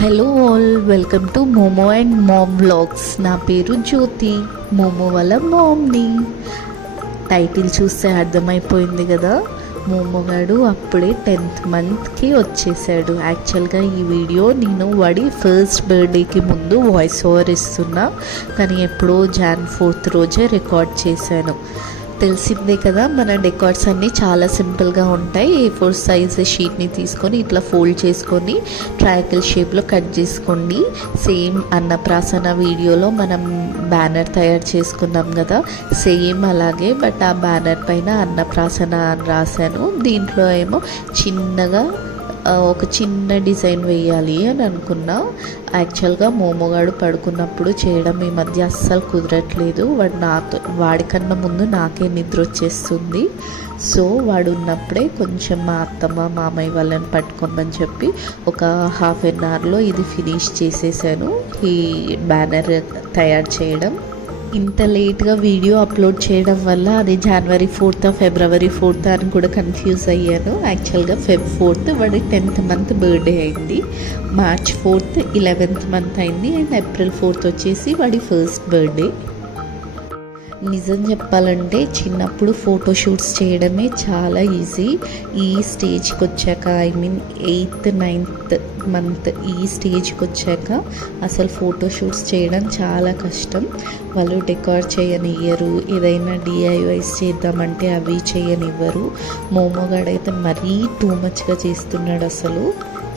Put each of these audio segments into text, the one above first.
Hello all, welcome to Momo and Mom vlogs. నా పేరు జ్యోతి, మోమో వాళ్ళ మామ్ని. టైటిల్ చూస్తే అర్థమైపోయింది కదా, మోమోగాడు అప్పుడే 10th మంత్కి వచ్చేసాడు. యాక్చువల్గా ఈ వీడియో నేను వాడి ఫస్ట్ బర్త్డేకి ముందు వాయిస్ ఓవర్ ఇస్తున్నా, కానీ ఎప్పుడో Jan 4th రోజే రికార్డ్ చేశాను. తెలిసిందే కదా, మన డెకార్డ్స్ అన్నీ చాలా సింపుల్గా ఉంటాయి. A4 సైజ్ షీట్ని తీసుకొని ఇట్లా ఫోల్డ్ చేసుకొని ట్రయాంగిల్ షేప్లో కట్ చేసుకోండి. సేమ్ అన్నప్రాసన వీడియోలో మనం బ్యానర్ తయారు చేసుకున్నాం కదా, సేమ్ అలాగే. బట్ ఆ బ్యానర్ పైన అన్నప్రాసన అని రాశాను. దీంట్లో ఏమో చిన్నగా ఒక చిన్న డిజైన్ వేయాలి అని అనుకున్నా. యాక్చువల్గా మోమోగాడు పడుకున్నప్పుడు చేయడం ఈ మధ్య అస్సలు కుదరట్లేదు. వాడికన్నా ముందు నాకే నిద్ర వచ్చేస్తుంది. సో వాడు ఉన్నప్పుడే కొంచెం మా అత్తమ్మ మామయ్య వాళ్ళని పట్టుకోమని చెప్పి ఒక ½ an hourలో ఇది ఫినిష్ చేసేసాను, ఈ బ్యానర్ తయారు చేయడం. ఇంత లేట్గా వీడియో అప్లోడ్ చేయడం వల్ల అది January 4th February 4th అని కూడా కన్ఫ్యూజ్ అయ్యాను. యాక్చువల్గా Feb 4th వాడి 10th మంత్ బర్త్డే అయింది, March 4th 11th మంత్ అయింది, అండ్ April 4th వచ్చేసి వాడి ఫస్ట్ బర్త్డే. నిజం చెప్పాలంటే చిన్నప్పుడు ఫోటోషూట్స్ చేయడమే చాలా ఈజీ. ఈ స్టేజ్కి వచ్చాక, I mean 8th 9th month ఈ స్టేజ్కి వచ్చాక అసలు ఫోటోషూట్స్ చేయడం చాలా కష్టం. వాళ్ళు డెకార్ చేయనివ్వరు, ఏదైనా DIYs చేద్దామంటే అవి చేయనివ్వరు. మోమోగాడైతే మరీ టూ మచ్గా చేస్తున్నాడు. అసలు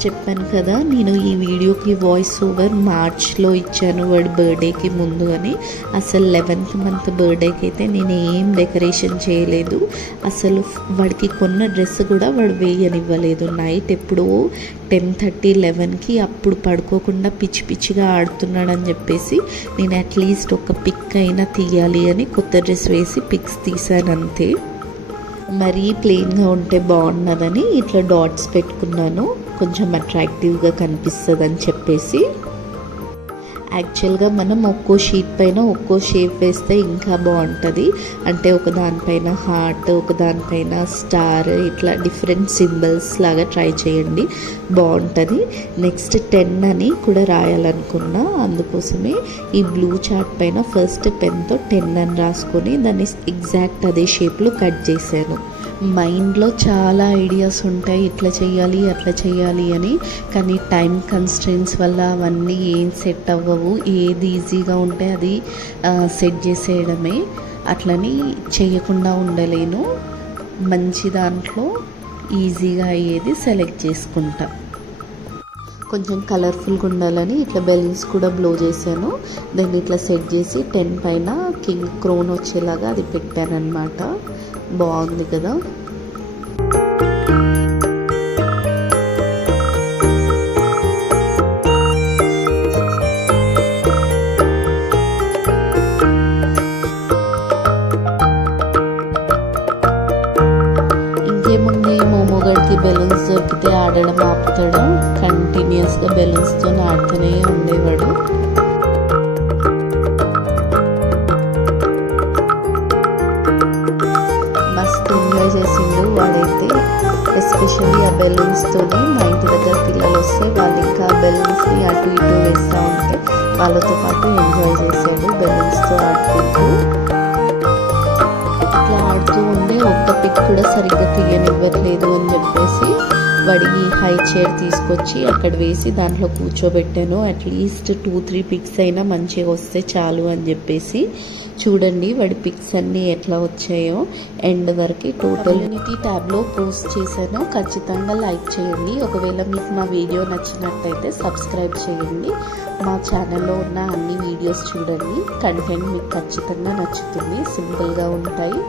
చెప్పాను కదా, నేను ఈ వీడియోకి వాయిస్ ఓవర్ మార్చ్లో ఇచ్చాను వాడి బర్త్డేకి ముందు అని. అసలు 11th మంత్ బర్త్డేకి అయితే నేను ఏం డెకరేషన్ చేయలేదు. అసలు వాడికి కొన్న డ్రెస్ కూడా వాడు వేయనివ్వలేదు. నైట్ ఎప్పుడో 10:30 11కి అప్పుడు పడుకోకుండా పిచ్చి పిచ్చిగా ఆడుతున్నాడని చెప్పేసి నేను అట్లీస్ట్ ఒక పిక్ అయినా తీయాలి అని కొత్త డ్రెస్ వేసి పిక్స్ తీసాను అంతే. మరీ ప్లెయిన్గా ఉంటే బాగున్నదని ఇట్లా డాట్స్ పెట్టుకున్నాను, కొంచెం అట్రాక్టివ్గా కనిపిస్తుంది అని చెప్పేసి. యాక్చువల్గా మనం ఒక్కో షీట్ పైన ఒక్కో షేప్ వేస్తే ఇంకా బాగుంటుంది. అంటే ఒక దానిపైన హార్ట్, ఒక దానిపైన స్టార్, ఇట్లా డిఫరెంట్ సింబల్స్ లాగా ట్రై చేయండి, బాగుంటుంది. నెక్స్ట్ 10 అని కూడా రాయాలనుకున్నా, అందుకోసమే ఈ బ్లూ చార్ట్ పైన ఫస్ట్ పెన్తో 10 అని రాసుకొని దాన్ని ఎగ్జాక్ట్ అదే షేప్లో కట్ చేశాను. మైండ్లో చాలా ఐడియాస్ ఉంటాయి, ఇట్లా చేయాలి అట్లా చేయాలి అని, కానీ టైం కన్స్ట్రెయిన్స్ వల్ల అవన్నీ ఏం సెట్ అవ్వవు. ఏది ఈజీగా ఉంటే అది సెట్ చేసేయడమే, అట్లని చేయకుండా ఉండలేను. మంచి దాంట్లో ఈజీగా అయ్యేది సెలెక్ట్ చేసుకుంటా. కొంచెం కలర్ఫుల్గా ఉండాలని ఇట్లా బెలూన్స్ కూడా బ్లో చేశాను. దాన్ని ఇట్లా సెట్ చేసి 10 పైన కింగ్ క్రోన్ వచ్చేలాగా అది పెట్టాను అన్నమాట. బాగుంది కదా. ఇంకేముంది, మోమోగడికి బెలూన్స్ దొరికితే ఆడడం ఆపుతాడు. కంటిన్యూస్గా బెలూన్స్తో ఆడుతూనే ఉండేవాడు. ఎంజాయ్ చేసిండు వాడైతే, ఎస్పెషల్లీ ఆ బెలూన్స్తోని. మా ఇంటి దగ్గర పిల్లలు వస్తే వాళ్ళు ఇంకా బెలూన్స్ని అటు ఇటు వేస్తూ ఉంటే వాళ్ళతో పాటు ఎంజాయ్ చేసాడు బెలూన్స్తో ఆడుకుంటూ. ఇట్లా ఆడుతూ ఉండే ఒక్క పిక్ కూడా సరిగ్గా తీయనివ్వట్లేదు అని చెప్పేసి వాడికి హై చైర్ తీసుకొచ్చి అక్కడ వేసి దాంట్లో కూర్చోబెట్టాను. అట్లీస్ట్ 2-3 పిక్స్ అయినా మంచిగా వస్తే చాలు అని చెప్పేసి. చూడండి వాడి పిక్స్ అన్నీ ఎట్లా వచ్చాయో ఎండ్ వరకు. టోటల్ కమ్యూనిటీ ట్యాబ్లో పోస్ట్ చేశాను, ఖచ్చితంగా లైక్ చేయండి. ఒకవేళ మీకు మా వీడియో నచ్చినట్టయితే సబ్స్క్రైబ్ చేయండి. మా ఛానల్లో ఉన్న అన్ని వీడియోస్ చూడండి, కంటెంట్ మీకు ఖచ్చితంగా నచ్చుతుంది. సింపుల్గా ఉంటాయి,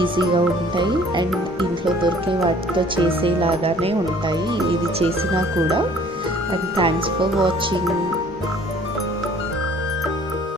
ఈజీగా ఉంటాయి, అండ్ ఇంట్లో దొరికే వాటితో చేసేలాగానే ఉంటాయి ఇది చేసినా కూడా. And thanks for watching.